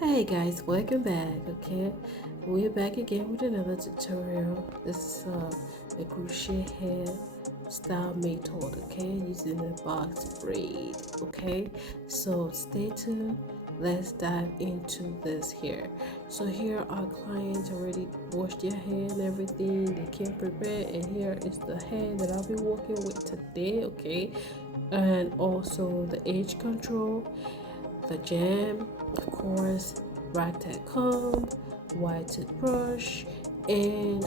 Hey guys, welcome back. Okay, we're back again with another tutorial. This is a crochet hair style method. Okay, using the box braid. Okay, so stay tuned. Let's dive into this here. So here our clients already washed their hair and everything. They came prepared, and here is the hair that I'll be working with today. Okay, and also the edge control, the jam, of course, ragtag comb, white toothbrush, and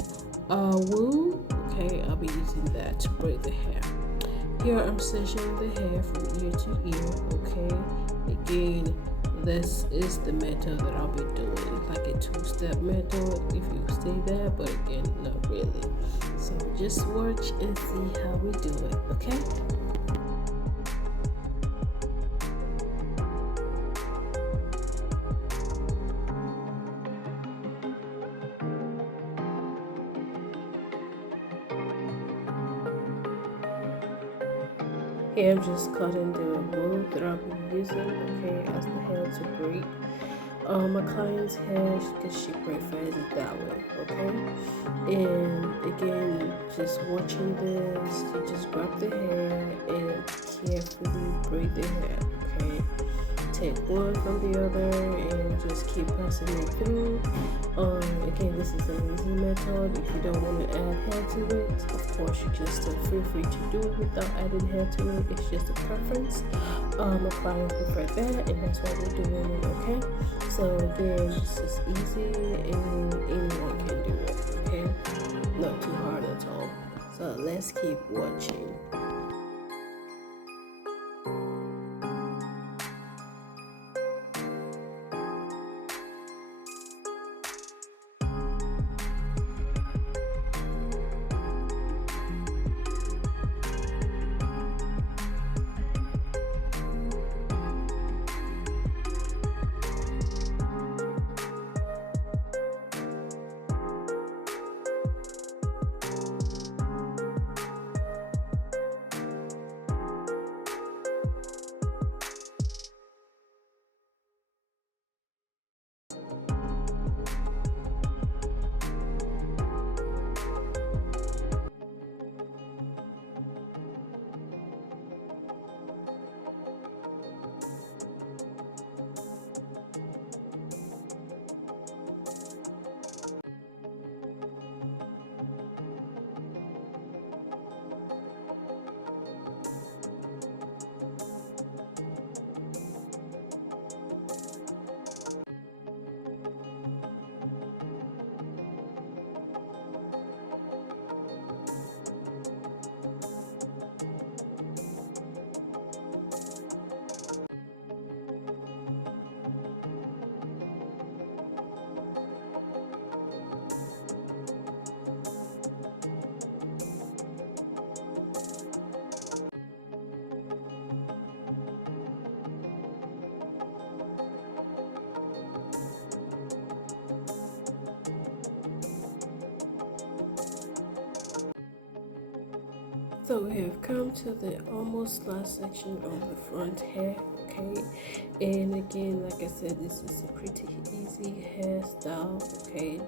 wool. Okay, I'll be using that to braid the hair. Here I'm sectioning the hair from ear to ear. Okay, again, this is the method that I'll be doing. It's like a two-step method if you say that, but again, not really. So just watch and see how we do it. Okay. Here I'm just cutting the wool that I'll be using, okay, as the hair to braid. My client's hair, because she prefers it that way, okay? And again, just watching this, you just grab the hair and carefully braid the hair, okay? Take one from the other and just keep pressing it through. Again, this is an easy method. If you don't want to add hair to it, of course you can still feel free to do it without adding hair to it. It's just a preference. My clients prefer that, and that's why we're doing it. Okay, so again, this is easy and anyone can do it. Okay, not too hard at all. So let's keep watching. So we have come to the almost last section of the front hair, okay? And again, like I said, this is a pretty easy hairstyle, okay?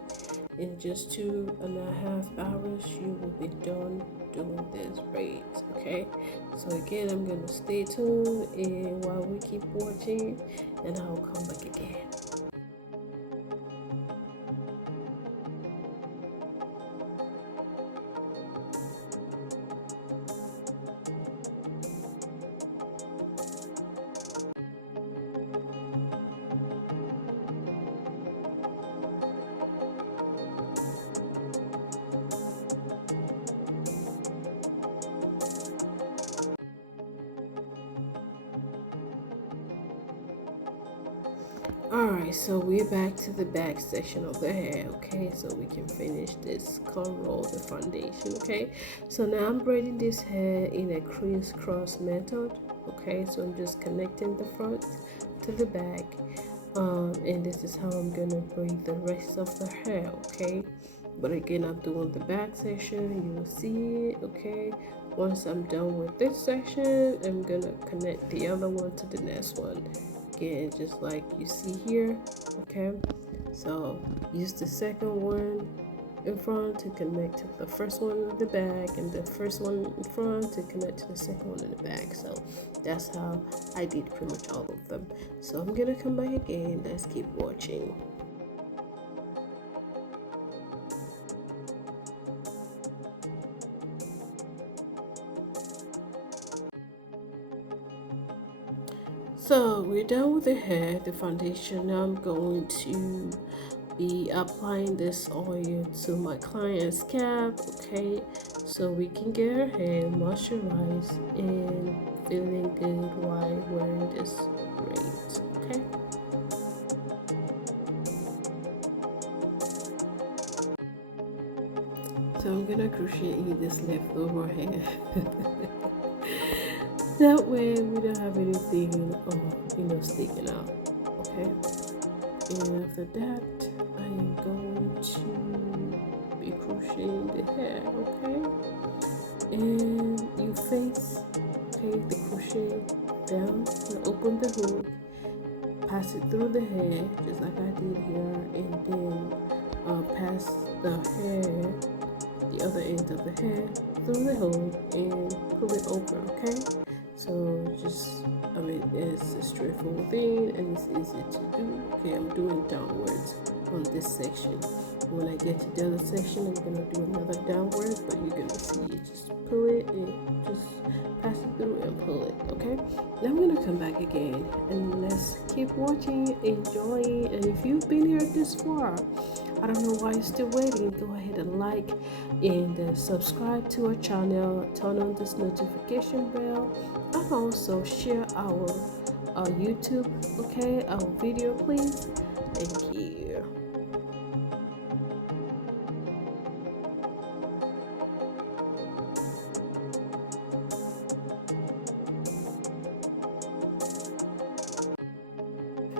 In just 2.5 hours, you will be done doing these braids, okay? So again, I'm gonna stay tuned and while we keep watching, and I'll come back again. Alright, so we're back to the back section of the hair, okay? So we can finish this curl, the foundation, okay? So now I'm braiding this hair in a crisscross method, okay? So I'm just connecting the front to the back, and this is how I'm gonna braid the rest of the hair, okay? But again, I'm doing the back section, you will see it, okay? Once I'm done with this section, I'm gonna connect the other one to the next one. again, just like you see here. Okay, so use the second one in front to connect to the first one in the back, and the first one in front to connect to the second one in the back. So that's how I did pretty much all of them. So I'm gonna come back again. Let's keep watching. So we're done with the hair, the foundation. Now I'm going to be applying this oil to my client's scalp, okay, so we can get her hair moisturized and feeling good while wearing this braids, okay. So I'm gonna crochet in this leftover hair. That way we don't have anything sticking out, okay. And after that I am going to be crocheting the hair, okay. And you face, okay, the crochet down and open the hook, pass it through the hair just like I did here, and then pass the hair, the other end of the hair through the hole and pull it over, okay. So it's a straightforward thing and it's easy to do. Okay, I'm doing downwards on this section. When I get to the other section, I'm gonna do another downwards, but you're gonna see it. Just pull it and just pass it through and pull it, okay. Now I'm gonna come back again and let's keep watching, enjoying. And if you've been here this far, I don't know why you're still waiting. Go ahead and like and subscribe to our channel, turn on this notification bell, and also share our YouTube, okay, our video, please. Thank you.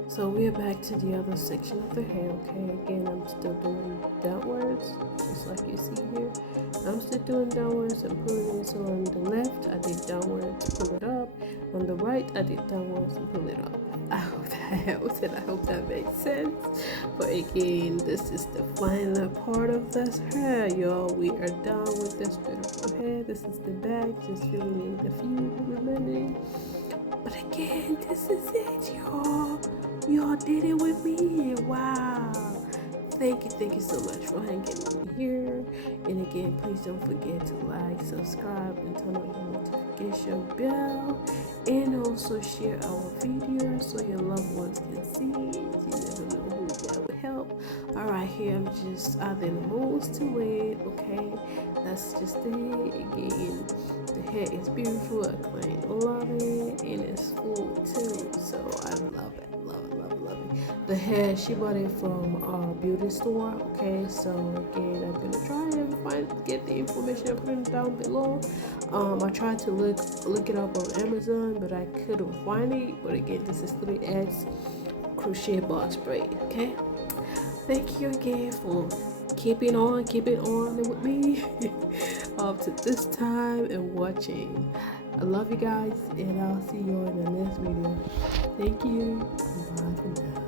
So we're back to the other section of the hair, okay. Again, I'm still doing downwards, just like you see here. I'm still doing downwards and pulling it. So on the left, I did downwards, pull it up. On the right, I did downwards and pull it up. I hope that helps and I hope that makes sense. But again, this is the final part of this hair, y'all. We are done with this beautiful hair. This is the back, just filling in the few remaining. But again, this is it, y'all. Y'all did it with me. Wow. Thank you so much for hanging in here. And again, please don't forget to like, subscribe, and turn on your notification bell. And also share our videos so your loved ones can see it. You never know who that would help. Alright, here I'm just adding moles to it, okay? That's just it. Again, the hair is beautiful. I client love it, and it's full too. So I love it. The hair, she bought it from our beauty store, okay. So again, I'm gonna try and get the information and put it down below. I tried to look it up on Amazon, but I couldn't find it. But again, this is 3X crochet box braid, okay. Thank you again for keeping on with me up to this time and watching. I love you guys, and I'll see you in the next video. Thank you. Bye for now.